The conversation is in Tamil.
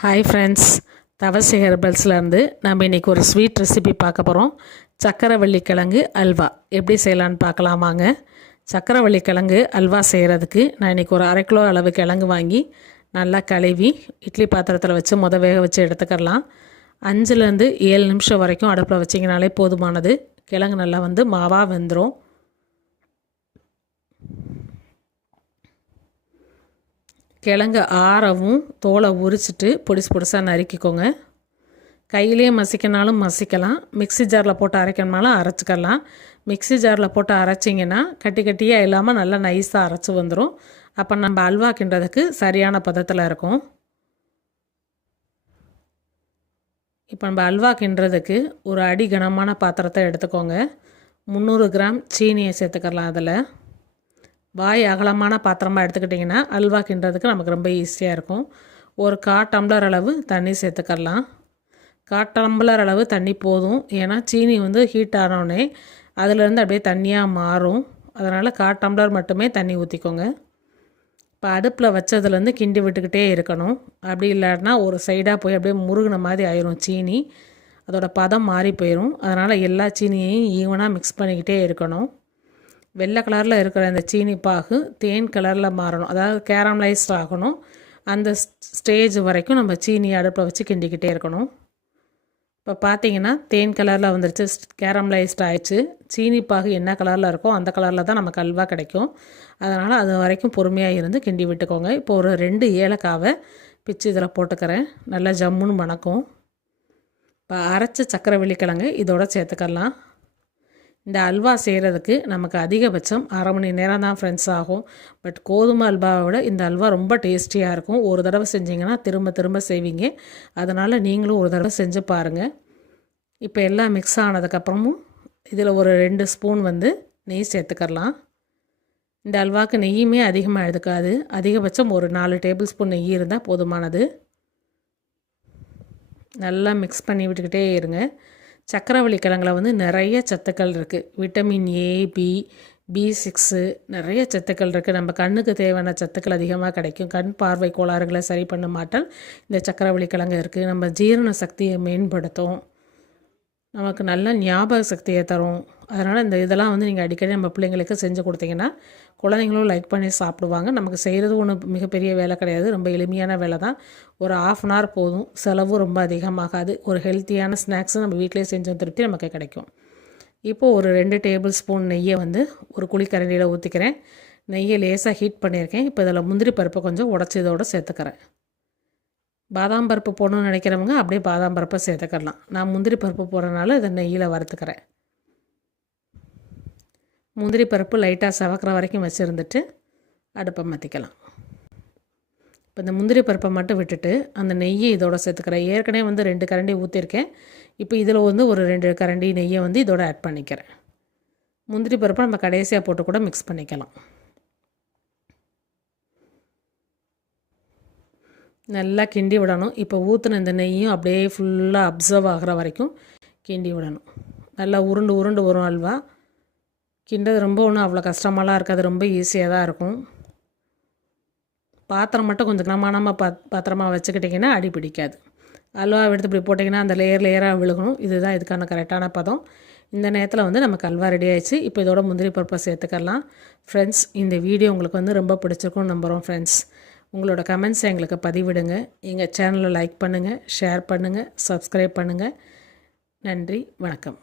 ஹாய் ஃப்ரெண்ட்ஸ் தவசி ஹெர்பல்ஸ்லேருந்து நம்ம இன்றைக்கி ஒரு ஸ்வீட் ரெசிபி பார்க்க போகிறோம் சக்கரவள்ளி கிழங்கு அல்வா. எப்படி செய்யலான்னு பார்க்கலாமாங்க சக்கரவள்ளி கிழங்கு அல்வா செய்கிறதுக்கு நான் இன்றைக்கி ஒரு அரை கிலோ அளவு கிழங்கு வாங்கி நல்லா கழுவி இட்லி பாத்திரத்தில் வச்சு முத வேக வச்சு எடுத்துக்கலாம் அஞ்சுலேருந்து ஏழு நிமிஷம் வரைக்கும் அடுப்பில் வச்சிங்கனாலே போதுமானது. கிழங்கு நல்லா வந்து மாவாக வெந்துடும் கிழங்கு ஆறவும் தோலை உரிச்சிட்டு பொடிசு பொடிசாக நறுக்கிக்கோங்க. கையிலேயே மசிக்கினாலும் மசிக்கலாம். மிக்ஸி ஜாரில் போட்டு அரைக்கணுனாலும் அரைச்சிக்கலாம். மிக்ஸி ஜாரில் போட்டு அரைச்சிங்கன்னா கட்டி கட்டியாக இல்லாமல் நல்லா நைஸாக அரைச்சி வந்துடும் அப்போ நம்ம அல்வா கிண்டுறதுக்கு சரியான பதத்தில் இருக்கும். இப்போ நம்ம அல்வா கிண்டுறதுக்கு ஒரு அடி கனமான பாத்திரத்தை எடுத்துக்கோங்க. முந்நூறு கிராம் சீனியை சேர்த்துக்கலாம் அதில். வாய் அகலமான பாத்திரமாக எடுத்துக்கிட்டிங்கன்னா அல்வா கிண்டுறதுக்கு நமக்கு ரொம்ப ஈஸியாக இருக்கும். ஒரு கா டம்ளர் அளவு தண்ணி சேர்த்துக்கலாம் கா டம்ளர் அளவு தண்ணி போதும். ஏன்னா சீனி வந்து ஹீட் ஆனோடனே அதுலேருந்து அப்படியே தண்ணியாக மாறும். அதனால் கா டம்ளர் மட்டுமே தண்ணி ஊற்றிக்கோங்க இப்போ அடுப்பில் வச்சதுலேருந்து கிண்டி விட்டுக்கிட்டே இருக்கணும். அப்படி இல்லைன்னா ஒரு சைடாக போய் அப்படியே முருகின மாதிரி ஆயிரும் சீனி. அதோட பதம் மாறி போயிடும் அதனால் எல்லா சீனியையும் ஈவனாக மிக்ஸ் பண்ணிக்கிட்டே இருக்கணும். வெள்ளை கலரில் இருக்கிற அந்த சீனி பாகு தேன் கலரில் மாறணும். அதாவது கேரமலைஸ்ட் ஆகணும். அந்த ஸ்டேஜ் வரைக்கும் நம்ம சீனி அடுப்பில் வச்சு கிண்டிக்கிட்டே இருக்கணும். இப்போ பார்த்தீங்கன்னா தேன் கலரில் வந்துருச்சு கேரமலைஸ்ட் ஆயிடுச்சு. சீனி பாகு என்ன கலரில் இருக்கோ அந்த கலரில் தான் நமக்கு அல்வா கிடைக்கும். அதனால் அது வரைக்கும் பொறுமையாக இருந்து கிண்டி விட்டுக்கோங்க. இப்போ ஒரு ரெண்டு ஏலக்காவை பிச்சு இதில் போட்டுக்கிறேன். நல்லா ஜம்முன்னு மணக்கும் இப்போ அரைச்ச சக்கரை வெள்ளிக்கிழங்கு இதோட சேர்த்துக்கலாம். இந்த அல்வா செய்கிறதுக்கு நமக்கு அதிகபட்சம் அரை மணி நேரம் தான் ஃப்ரெண்ட்ஸ் ஆகும். பட் கோதுமை அல்வாவை விட இந்த அல்வா ரொம்ப டேஸ்டியாக இருக்கும். ஒரு தடவை செஞ்சிங்கன்னா திரும்ப திரும்ப செய்வீங்க. அதனால் நீங்களும் ஒரு தடவை செஞ்சு பாருங்கள் இப்போ எல்லாம் மிக்ஸ் ஆனதுக்கப்புறமும் இதில் ஒரு ரெண்டு ஸ்பூன் வந்து நெய் சேர்த்துக்கலாம் இந்த அல்வாவுக்கு நெய்யுமே அதிகமாக எடுத்துக்காது. அதிகபட்சம் ஒரு நாலு டேபிள் ஸ்பூன் நெய் இருந்தால் போதுமானது. நல்லா மிக்ஸ் பண்ணி விட்டுக்கிட்டே இருங்க. சக்கரவள்ளி கிழங்குல வந்து நிறைய சத்துக்கள் இருக்குது vitamin A B B six நிறைய சத்துக்கள் இருக்குது நம்ம கண்ணுக்கு தேவையான சத்துக்கள் அதிகமாக கிடைக்கும். கண் பார்வை கோளாறுகளை சரி பண்ண மாட்டால் இந்த சக்கரவள்ளி கிழங்கு இருக்குது நம்ம ஜீரண சக்தியை மேம்படுத்தும். நமக்கு நல்ல ஞாபக சக்தியை தரும். அதனால் இந்த இதெல்லாம் வந்து நீங்கள் அடிக்கடி நம்ம பிள்ளைங்களுக்கு செஞ்சு கொடுத்தீங்கன்னா குழந்தைங்களும் லைக் பண்ணி சாப்பிடுவாங்க. நமக்கு செய்கிறது ஒன்றும் மிகப்பெரிய வேலை கிடையாது. ரொம்ப எளிமையான வேலை தான். ஒரு ஆஃப் அன் ஹவர் போதும். செலவும் ரொம்ப அதிகமாகாது. ஒரு ஹெல்த்தியான ஸ்நாக்ஸும் நம்ம வீட்டிலே செஞ்ச திருப்தி நமக்கு கிடைக்கும். இப்போது ஒரு ரெண்டு டேபிள் ஸ்பூன் நெய்யை வந்து ஒரு குழிக்கரண்டியில் ஊற்றிக்கிறேன் நெய்யை லேசாக ஹீட் பண்ணியிருக்கேன். இப்போ இதில் முந்திரி பருப்பை கொஞ்சம் உடச்சி இதோடு சேர்த்துக்கிறேன். பாதாம் பருப்பு போடணும்னு நினைக்கிறவங்க அப்படியே பாதாம் பருப்பை சேர்த்துக்கலாம் நான் முந்திரி பருப்பு போடுறதுனால இதை நெய்யில் வறுத்துக்கிறேன். முந்திரி பருப்பு லைட்டாக சவக்கிற வரைக்கும் வச்சுருந்துட்டு அடுப்பை மாற்றிக்கலாம் இப்போ இந்த முந்திரி பருப்பை மட்டும் விட்டுட்டு அந்த நெய்யை இதோட சேர்த்துக்கிறேன். ஏற்கனவே வந்து ரெண்டு கரண்டி ஊற்றிருக்கேன் இப்போ இதில் வந்து ஒரு ரெண்டு கரண்டி நெய்யை வந்து இதோட ஆட் பண்ணிக்கிறேன். முந்திரி பருப்பை நம்ம கடைசியாக போட்டு கூட மிக்ஸ் பண்ணிக்கலாம். நல்லா கிண்டி விடணும். இப்போ ஊற்றின இந்த நெய்யும் அப்படியே ஃபுல்லாக அப்சர்வ் ஆகிற வரைக்கும் கிண்டி விடணும். நல்லா உருண்டு உருண்டு வரும் அல்வா. கிண்டது ரொம்ப ஒன்றும் அவ்வளோ கஷ்டமாலாம் இருக்காது. ரொம்ப ஈஸியாக தான் இருக்கும். பாத்திரம் மட்டும் கொஞ்சம் கனமானமாக பா பாத்திரமாக வச்சுக்கிட்டிங்கன்னா அடி பிடிக்காது. அல்வா எடுத்து இப்படி போட்டிங்கன்னா அந்த லேயர் லேயராக விழுகணும். இதுதான் இதுக்கான கரெக்டான பதம். இந்த நேரத்தில் வந்து நமக்கு அல்வா ரெடி ஆயிடுச்சு. இப்போ இதோட முந்திரி பருப்பை சேர்த்துக்கலாம். ஃப்ரெண்ட்ஸ் இந்த வீடியோ உங்களுக்கு வந்து ரொம்ப பிடிச்சிருக்கும்னு நம்புகிறோம் ஃப்ரெண்ட்ஸ் உங்களோட கமெண்ட்ஸ் எங்களுக்கு பதிவிடுங்க. எங்கள் சேனலை லைக் பண்ணுங்கள் ஷேர் பண்ணுங்கள் சப்ஸ்கிரைப் பண்ணுங்கள் நன்றி வணக்கம்.